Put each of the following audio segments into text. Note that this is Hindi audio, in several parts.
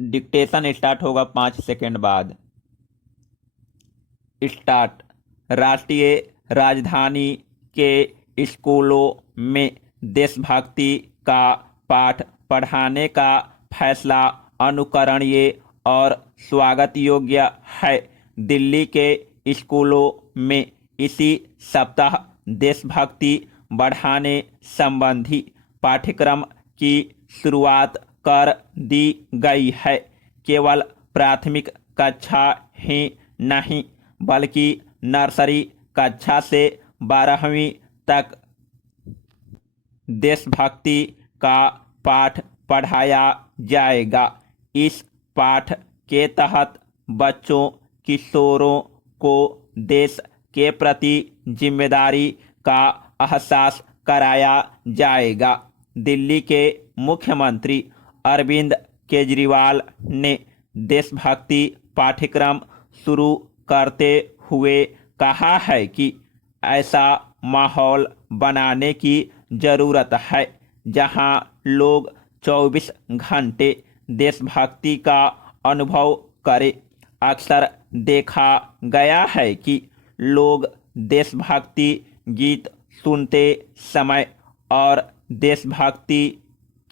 डिक्टेशन स्टार्ट होगा 5 सेकंड बाद। स्टार्ट। राष्ट्रीय राजधानी के स्कूलों में देशभक्ति का पाठ पढ़ाने का फैसला अनुकरणीय और स्वागत योग्य है। दिल्ली के स्कूलों में इसी सप्ताह देशभक्ति बढ़ाने संबंधी पाठ्यक्रम की शुरुआत कर दी गई है। केवल प्राथमिक कक्षा ही नहीं बल्कि नर्सरी कक्षा से 12वीं तक देशभक्ति का पाठ पढ़ाया जाएगा। इस पाठ के तहत बच्चों किशोरों को देश के प्रति जिम्मेदारी का एहसास कराया जाएगा। दिल्ली के मुख्यमंत्री अरविंद केजरीवाल ने देशभक्ति पाठ्यक्रम शुरू करते हुए कहा है कि ऐसा माहौल बनाने की ज़रूरत है जहां लोग 24 घंटे देशभक्ति का अनुभव करें। अक्सर देखा गया है कि लोग देशभक्ति गीत सुनते समय और देशभक्ति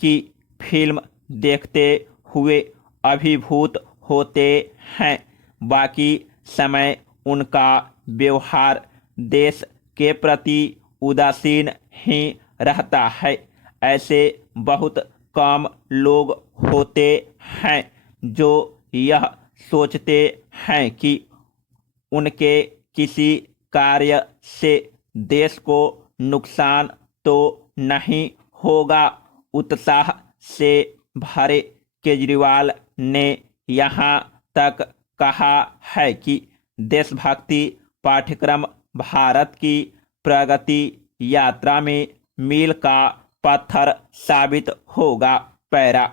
की फिल्म देखते हुए अभिभूत होते हैं। बाकी समय उनका व्यवहार देश के प्रति उदासीन ही रहता है। ऐसे बहुत कम लोग होते हैं जो यह सोचते हैं कि उनके किसी कार्य से देश को नुकसान तो नहीं होगा। उत्साह से भरे केजरीवाल ने यहाँ तक कहा है कि देशभक्ति पाठ्यक्रम भारत की प्रगति यात्रा में मील का पत्थर साबित होगा। पैरा।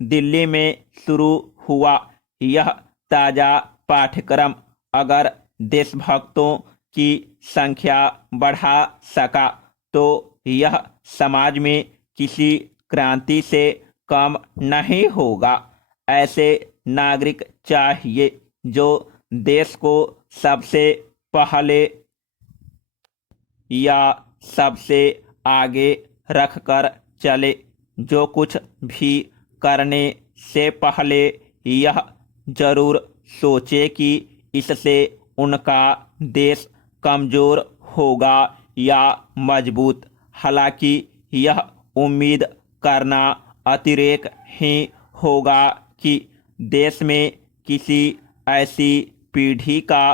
दिल्ली में शुरू हुआ यह ताज़ा पाठ्यक्रम अगर देशभक्तों की संख्या बढ़ा सका तो यह समाज में किसी क्रांति से कम नहीं होगा। ऐसे नागरिक चाहिए जो देश को सबसे पहले या सबसे आगे रखकर चले, जो कुछ भी करने से पहले यह जरूर सोचे कि इससे उनका देश कमजोर होगा या मजबूत। हालांकि यह उम्मीद करना अतिरेक ही होगा कि देश में किसी ऐसी पीढ़ी का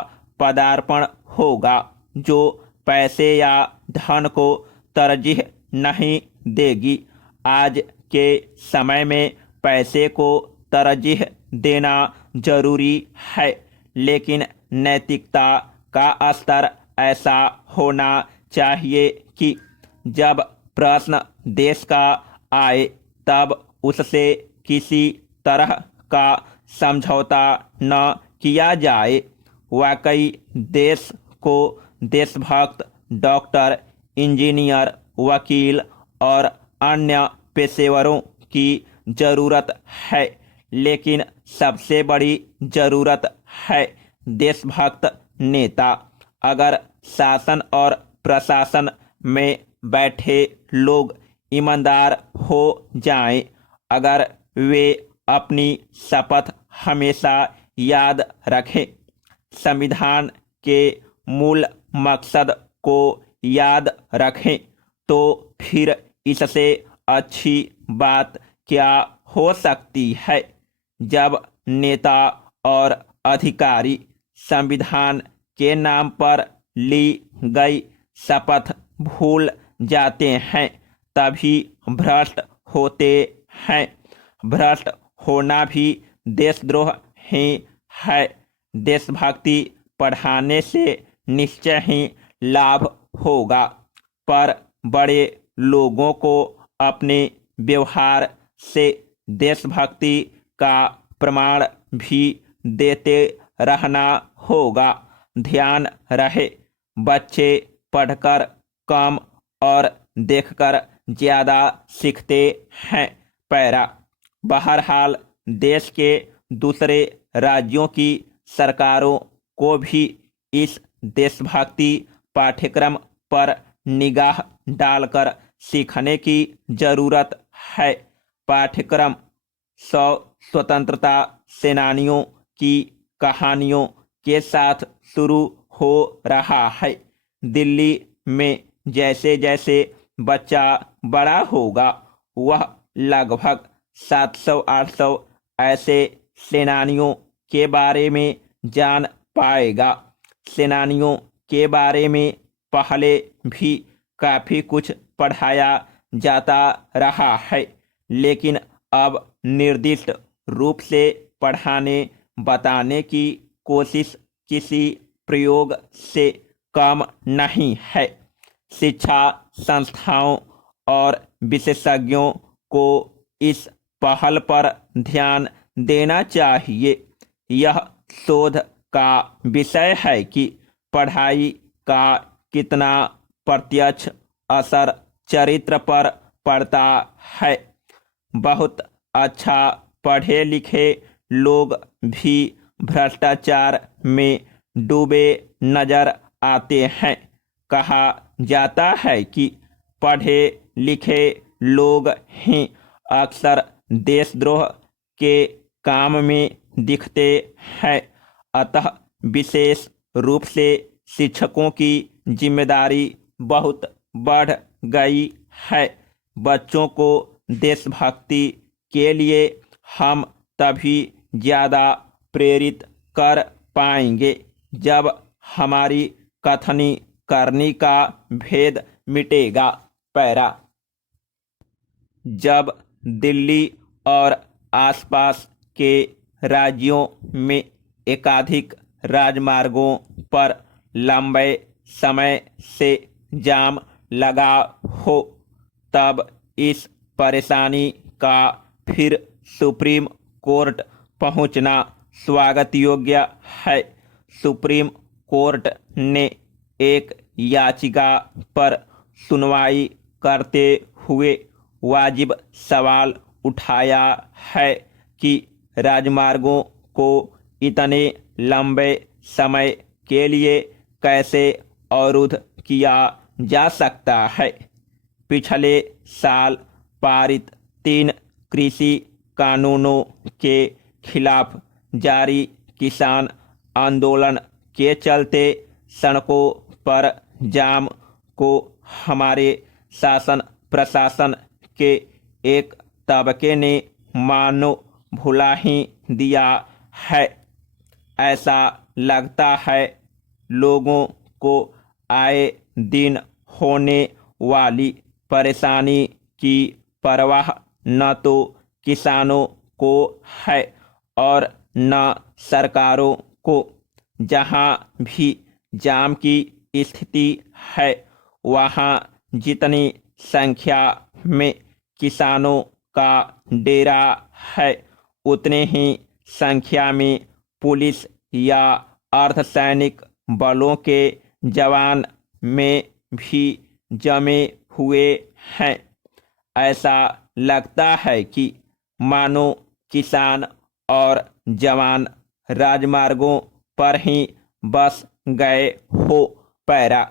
पदार्पण होगा जो पैसे या धन को तरजीह नहीं देगी। आज के समय में पैसे को तरजीह देना जरूरी है, लेकिन नैतिकता का स्तर ऐसा होना चाहिए कि जब प्रश्न देश का आए तब उससे किसी तरह का समझौता न किया जाए। वाकई देश को देशभक्त डॉक्टर, इंजीनियर, वकील और अन्य पेशेवरों की ज़रूरत है, लेकिन सबसे बड़ी ज़रूरत है देशभक्त नेता। अगर शासन और प्रशासन में बैठे लोग ईमानदार हो जाएं, अगर वे अपनी शपथ हमेशा याद रखें, संविधान के मूल मकसद को याद रखें, तो फिर इससे अच्छी बात क्या हो सकती है। जब नेता और अधिकारी संविधान के नाम पर ली गई शपथ भूल जाते हैं तभी भ्रष्ट होते हैं। भ्रष्ट होना भी देशद्रोह ही है। देशभक्ति पढ़ाने से निश्चय ही लाभ होगा, पर बड़े लोगों को अपने व्यवहार से देशभक्ति का प्रमाण भी देते रहना होगा। ध्यान रहे, बच्चे पढ़कर कम और देखकर ज़्यादा सीखते हैं। पैरा। बहरहाल देश के दूसरे राज्यों की सरकारों को भी इस देशभक्ति पाठ्यक्रम पर निगाह डालकर सीखने की जरूरत है। पाठ्यक्रम 100 स्वतंत्रता सेनानियों की कहानियों के साथ शुरू हो रहा है। दिल्ली में जैसे जैसे बच्चा बड़ा होगा, वह लगभग 700-800 ऐसे सेनानियों के बारे में जान पाएगा। सेनानियों के बारे में पहले भी काफी कुछ पढ़ाया जाता रहा है, लेकिन अब निर्दिष्ट रूप से पढ़ाने बताने की कोशिश किसी प्रयोग से कम नहीं है। शिक्षा संस्थाओं और विशेषज्ञों को इस पहल पर ध्यान देना चाहिए। यह शोध का विषय है कि पढ़ाई का कितना प्रत्यक्ष असर चरित्र पर पड़ता है। बहुत अच्छा पढ़े लिखे लोग भी भ्रष्टाचार में डूबे नजर आते हैं। कहा जाता है कि पढ़े लिखे लोग ही अक्सर देशद्रोह के काम में दिखते हैं। अतः विशेष रूप से शिक्षकों की जिम्मेदारी बहुत बढ़ गई है। बच्चों को देशभक्ति के लिए हम तभी ज़्यादा प्रेरित कर पाएंगे जब हमारी कथनी करनी का भेद मिटेगा। पैरा। जब दिल्ली और आसपास के राज्यों में एकाधिक राजमार्गों पर लंबे समय से जाम लगा हो, तब इस परेशानी का फिर सुप्रीम कोर्ट पहुंचना स्वागत योग्य है। सुप्रीम कोर्ट ने एक याचिका पर सुनवाई करते हुए वाजिब सवाल उठाया है कि राजमार्गों को इतने लंबे समय के लिए कैसे अवरुद्ध किया जा सकता है। पिछले साल पारित 3 कृषि कानूनों के खिलाफ जारी किसान आंदोलन के चलते सड़कों पर जाम को हमारे शासन प्रशासन के एक तबके ने मानो भुला ही दिया है। ऐसा लगता है लोगों को आए दिन होने वाली परेशानी की परवाह न तो किसानों को है और न सरकारों को। जहाँ भी जाम की स्थिति है, वहाँ जितनी संख्या में किसानों का डेरा है, उतने ही संख्या में पुलिस या अर्धसैनिक बलों के जवान में भी जमे हुए हैं। ऐसा लगता है कि मानो किसान और जवान राजमार्गों पर ही बस गए हो। पैरा।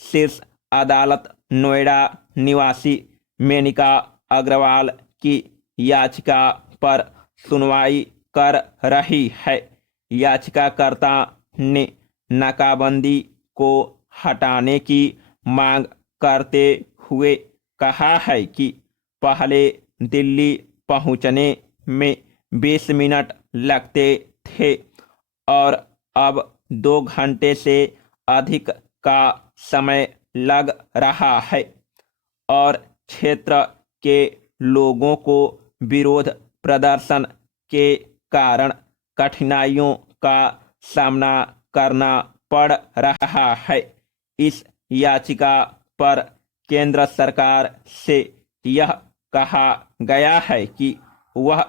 शीर्ष अदालत नोएडा निवासी मेनका अग्रवाल की याचिका पर सुनवाई कर रही है। याचिकाकर्ता ने नाकाबंदी को हटाने की मांग करते हुए कहा है कि पहले दिल्ली पहुंचने में 20 मिनट लगते थे और अब 2 घंटे से अधिक का समय लग रहा है और क्षेत्र के लोगों को विरोध प्रदर्शन के कारण कठिनाइयों का सामना करना पड़ रहा है। इस याचिका पर केंद्र सरकार से यह कहा गया है कि वह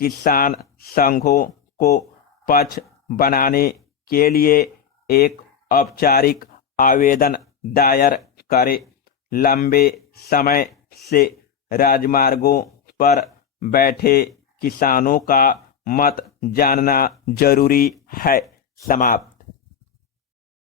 किसान संघों को पक्ष बनाने के लिए एक औपचारिक आवेदन दायर करे। लंबे समय से राजमार्गों पर बैठे किसानों का मत जानना जरूरी है। समाप्त।